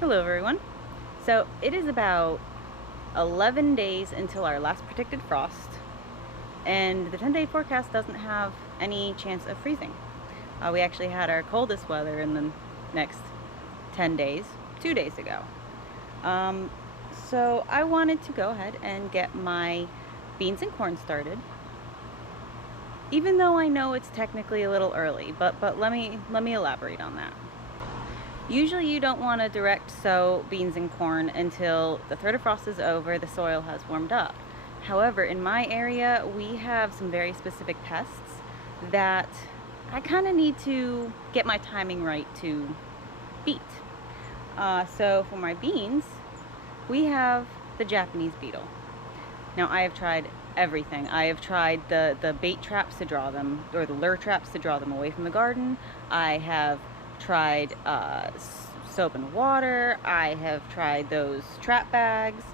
Hello everyone. So it is about 11 days until our last predicted frost, and the 10-day forecast doesn't have any chance of freezing. We actually had our coldest weather in the next 10 days, 2 days ago. So I wanted to go ahead and get my beans and corn started, even though I know it's technically a little early, but let me elaborate on that. Usually you don't want to direct sow beans and corn until the threat of frost is over, the soil has warmed up. However, in my area, we have some very specific pests that I kind of need to get my timing right to beat. So for my beans, we have the Japanese beetle. Now I have tried everything. I have tried the bait traps to draw them, or the lure traps to draw them away from the garden. I have tried soap and water. I have tried those trap bags.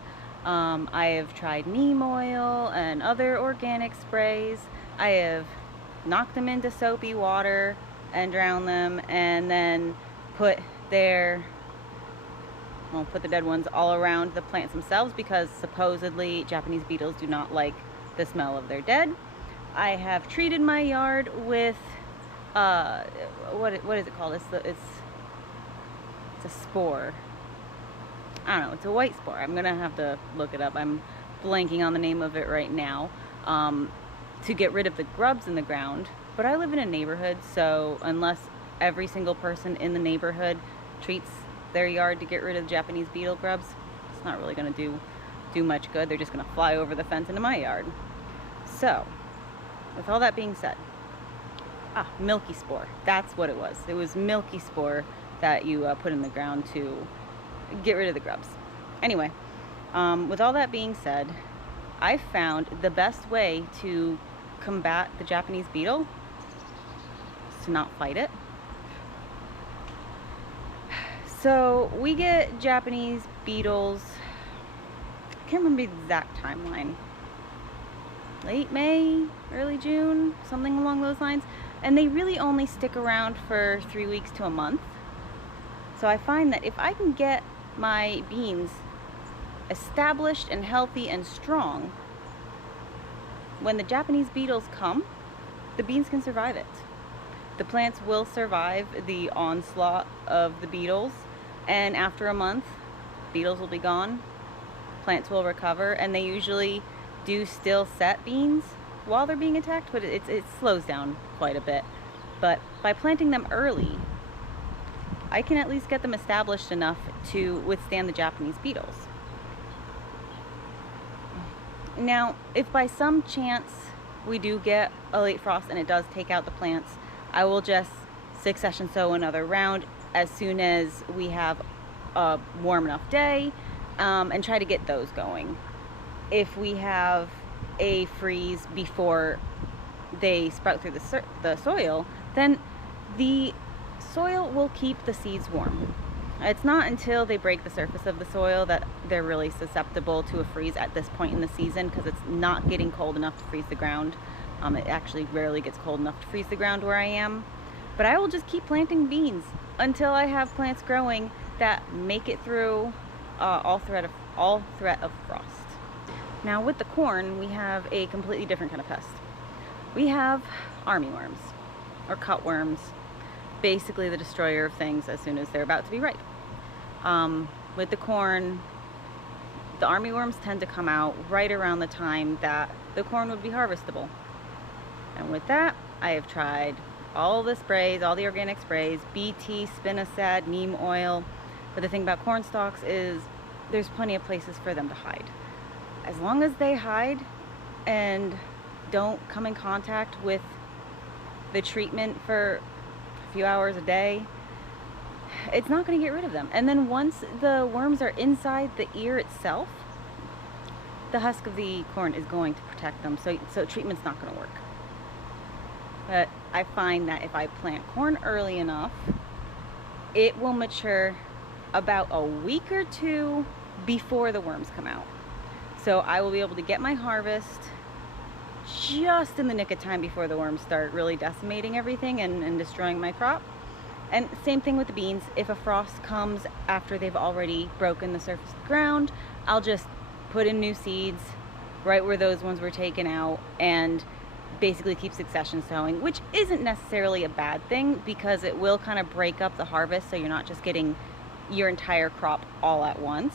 I have tried neem oil and other organic sprays. I have knocked them into soapy water and drowned them, and then put the dead ones all around the plants themselves, because supposedly Japanese beetles do not like the smell of their dead. I have treated my yard with what is it called? It's a spore. I don't know. It's a white spore. I'm gonna have to look it up. I'm blanking on the name of it right now. To get rid of the grubs in the ground. But I live in a neighborhood, so unless every single person in the neighborhood treats their yard to get rid of the Japanese beetle grubs, it's not really gonna do much good. They're just gonna fly over the fence into my yard. So, with all that being said, milky spore. That's what it was. It was milky spore that you put in the ground to get rid of the grubs. Anyway, with all that being said, I found the best way to combat the Japanese beetle is to not fight it. So we get Japanese beetles, I can't remember the exact timeline, late May, early June, something along those lines. And they really only stick around for 3 weeks to a month. So I find that if I can get my beans established and healthy and strong, when the Japanese beetles come, the beans can survive it. The plants will survive the onslaught of the beetles, and after a month, beetles will be gone, plants will recover, and they usually do still set beans while they're being attacked, but it slows down quite a bit. But by planting them early, I can at least get them established enough to withstand the Japanese beetles. Now, if by some chance we do get a late frost and it does take out the plants, I will just succession sow another round as soon as we have a warm enough day, and try to get those going. If we have a freeze before they sprout through the soil, then the soil will keep the seeds warm. It's not until they break the surface of the soil that they're really susceptible to a freeze at this point in the season, because it's not getting cold enough to freeze the ground. It actually rarely gets cold enough to freeze the ground where I am. But I will just keep planting beans until I have plants growing that make it through all threat of frost. Now with the corn, we have a completely different kind of pest. We have armyworms, or cutworms, basically the destroyer of things as soon as they're about to be ripe. With the corn, the armyworms tend to come out right around the time that the corn would be harvestable. And with that, I have tried all the sprays, all the organic sprays, BT, spinosad, neem oil. But the thing about corn stalks is there's plenty of places for them to hide. As long as they hide and don't come in contact with the treatment for a few hours a day, it's not going to get rid of them. And then once the worms are inside the ear itself, the husk of the corn is going to protect them, so treatment's not going to work. But I find that if I plant corn early enough, it will mature about a week or two before the worms come out. So I will be able to get my harvest just in the nick of time before the worms start really decimating everything and destroying my crop. And same thing with the beans. If a frost comes after they've already broken the surface of the ground, I'll just put in new seeds right where those ones were taken out and basically keep succession sowing, which isn't necessarily a bad thing because it will kind of break up the harvest, so you're not just getting your entire crop all at once.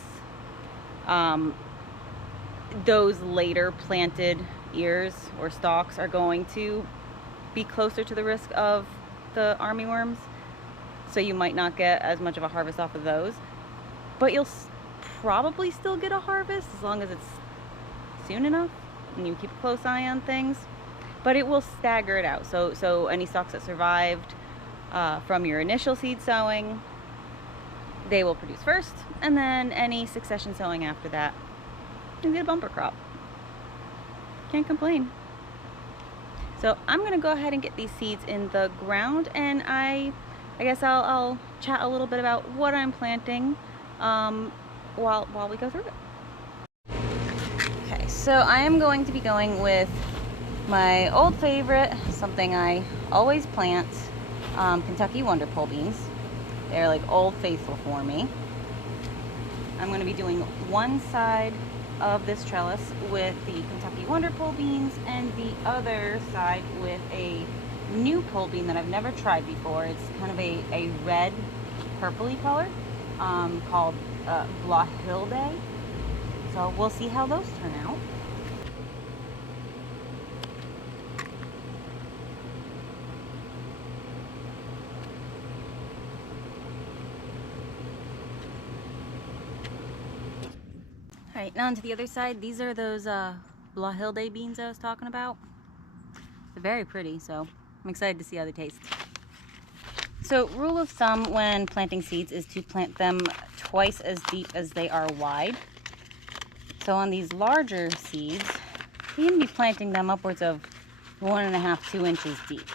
Those later planted ears or stalks are going to be closer to the risk of the armyworms, so you might not get as much of a harvest off of those, but you'll probably still get a harvest as long as it's soon enough and you keep a close eye on things. But it will stagger it out, so any stalks that survived from your initial seed sowing, they will produce first, and then any succession sowing after that, you get a bumper crop. Can't complain. So I'm gonna go ahead and get these seeds in the ground, and I guess I'll chat a little bit about what I'm planting while we go through it. Okay, so I am going to be going with my old favorite, something I always plant, Kentucky Wonder Pole beans. They're like old faithful for me. I'm going to be doing one side of this trellis with the Kentucky Wonder Pole beans and the other side with a new pole bean that I've never tried before. It's kind of a red purpley color called Blahilde. So we'll see how those turn out. Alright, now onto the other side. These are those Blahilde beans I was talking about. They're very pretty, so I'm excited to see how they taste. So, rule of thumb when planting seeds is to plant them twice as deep as they are wide. So on these larger seeds, you can be planting them upwards of 1.5 to 2 inches deep.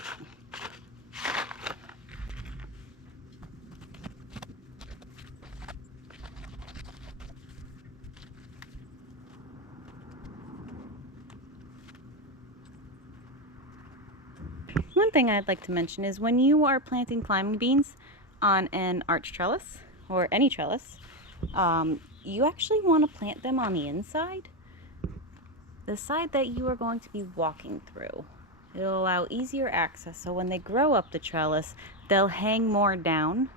One thing I'd like to mention is when you are planting climbing beans on an arch trellis or any trellis, you actually want to plant them on the inside, the side that you are going to be walking through. It'll allow easier access, so when they grow up the trellis, they'll hang more down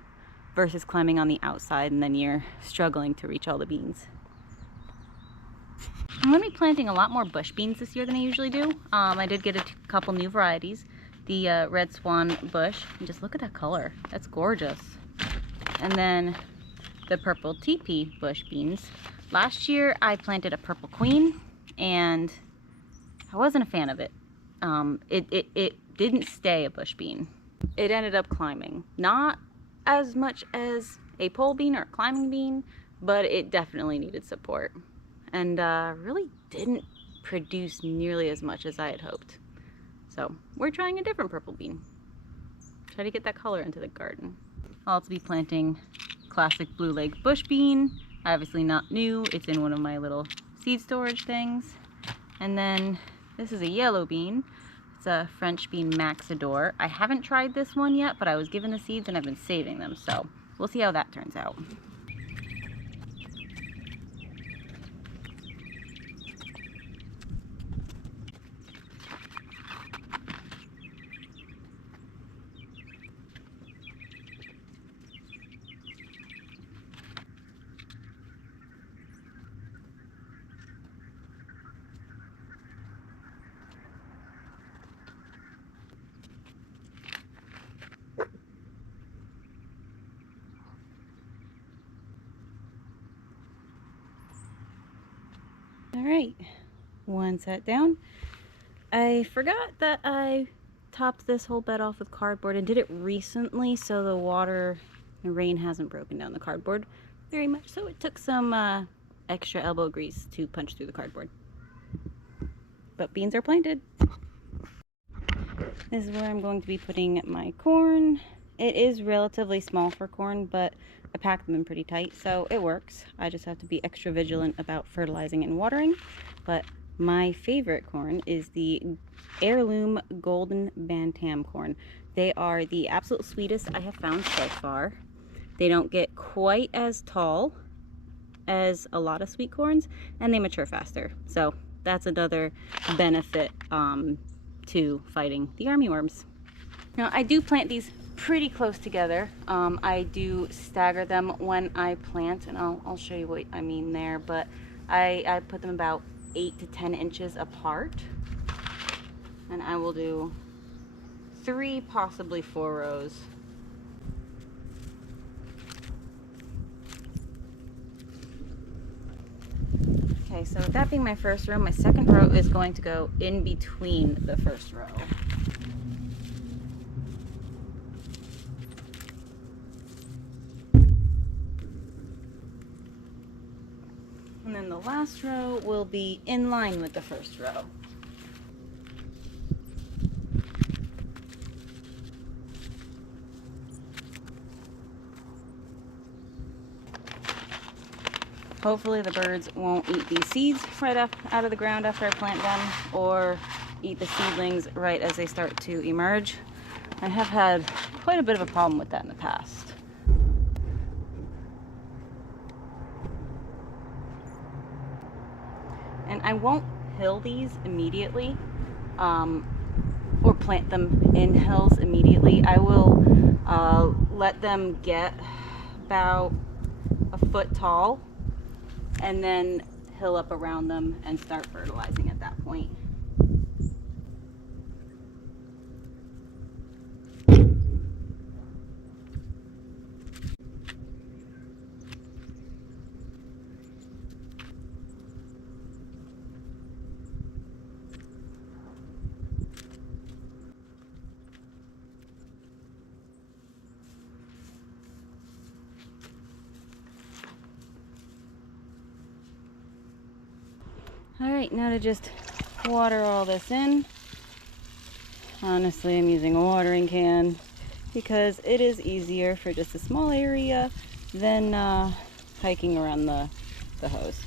versus climbing on the outside and then you're struggling to reach all the beans. I'm going to be planting a lot more bush beans this year than I usually do. I did get a couple new varieties. The red swan bush, and just look at that color, that's gorgeous. And then the purple teepee bush beans. Last year I planted a purple queen and I wasn't a fan of it. It didn't stay a bush bean. It ended up climbing. Not as much as a pole bean or a climbing bean, but it definitely needed support. And really didn't produce nearly as much as I had hoped. So we're trying a different purple bean. Try to get that color into the garden. I'll also be planting classic blue leg bush bean. Obviously not new, it's in one of my little seed storage things. And then this is a yellow bean. It's a French bean Maxador. I haven't tried this one yet, but I was given the seeds and I've been saving them, so we'll see how that turns out. Alright, one set down. I forgot that I topped this whole bed off with cardboard and did it recently, so the water and rain hasn't broken down the cardboard very much, so it took some extra elbow grease to punch through the cardboard. But beans are planted. This is where I'm going to be putting my corn. It is relatively small for corn, but I packed them in pretty tight, so it works. I just have to be extra vigilant about fertilizing and watering. But my favorite corn is the heirloom golden bantam corn. They are the absolute sweetest I have found so far. They don't get quite as tall as a lot of sweet corns, and they mature faster. So that's another benefit to fighting the armyworms. Now I do plant these pretty close together. I do stagger them when I plant, and I'll show you what I mean there, but I put them about 8 to 10 inches apart, and I will do 3, possibly 4 rows. Okay, so with that being my first row, my second row is going to go in between the first row. And then the last row will be in line with the first row. Hopefully the birds won't eat these seeds right up out of the ground after I plant them, or eat the seedlings right as they start to emerge. I have had quite a bit of a problem with that in the past. And I won't hill these immediately, or plant them in hills immediately. I will let them get about a foot tall, and then hill up around them and start fertilizing at that point. Alright, now to just water all this in. Honestly, I'm using a watering can because it is easier for just a small area than hiking around the hose.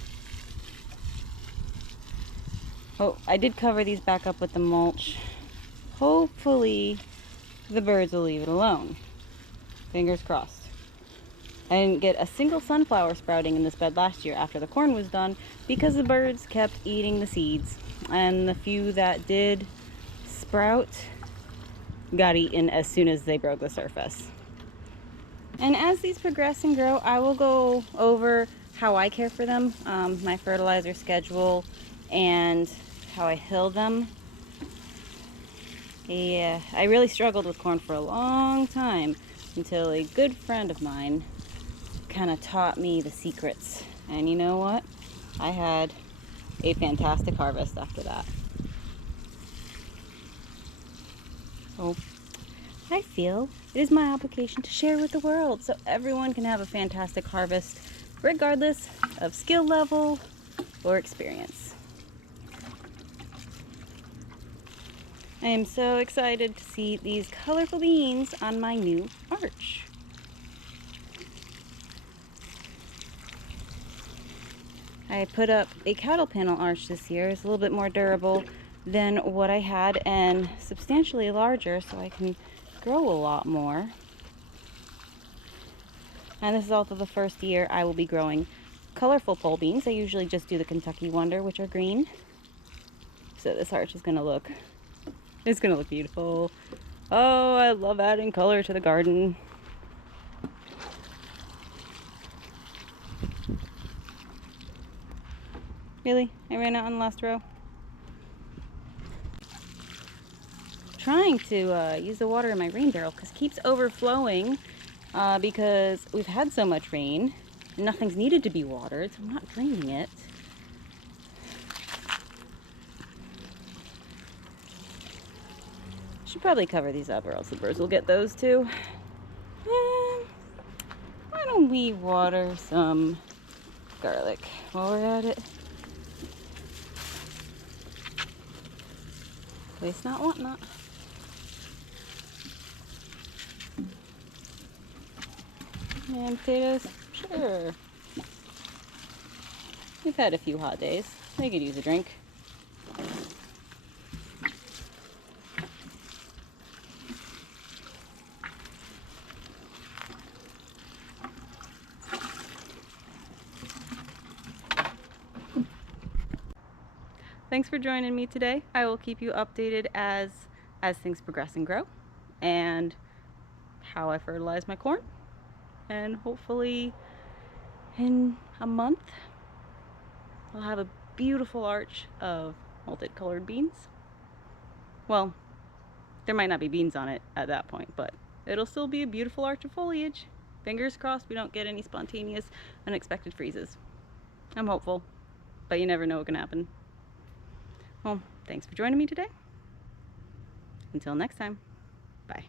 Oh, I did cover these back up with the mulch. Hopefully the birds will leave it alone. Fingers crossed. I didn't get a single sunflower sprouting in this bed last year after the corn was done because the birds kept eating the seeds, and the few that did sprout got eaten as soon as they broke the surface. And as these progress and grow, I will go over how I care for them, my fertilizer schedule, and how I hill them. Yeah, I really struggled with corn for a long time until a good friend of mine kind of taught me the secrets, and you know what? I had a fantastic harvest after that. So I feel it is my obligation to share with the world so everyone can have a fantastic harvest regardless of skill level or experience. I am so excited to see these colorful beans on my new arch. I put up a cattle panel arch this year. It's a little bit more durable than what I had and substantially larger, so I can grow a lot more. And this is also the first year I will be growing colorful pole beans. I usually just do the Kentucky Wonder, which are green. So this arch is gonna look, it's gonna look beautiful. Oh, I love adding color to the garden. Really? I ran out on the last row. Trying to use the water in my rain barrel because it keeps overflowing because we've had so much rain and nothing's needed to be watered, so I'm not draining it. Should probably cover these up or else the birds will get those too. And why don't we water some garlic while we're at it? Waste not, want not. And potatoes? Sure. We've had a few hot days. They could use a drink. thanks for joining me today. I will keep you updated as things progress and grow, and how I fertilize my corn. And hopefully in a month, I'll have a beautiful arch of multicolored beans. Well, there might not be beans on it at that point, but it'll still be a beautiful arch of foliage. Fingers crossed we don't get any spontaneous, unexpected freezes. I'm hopeful, but you never know what can happen. Well, thanks for joining me today. Until next time, bye.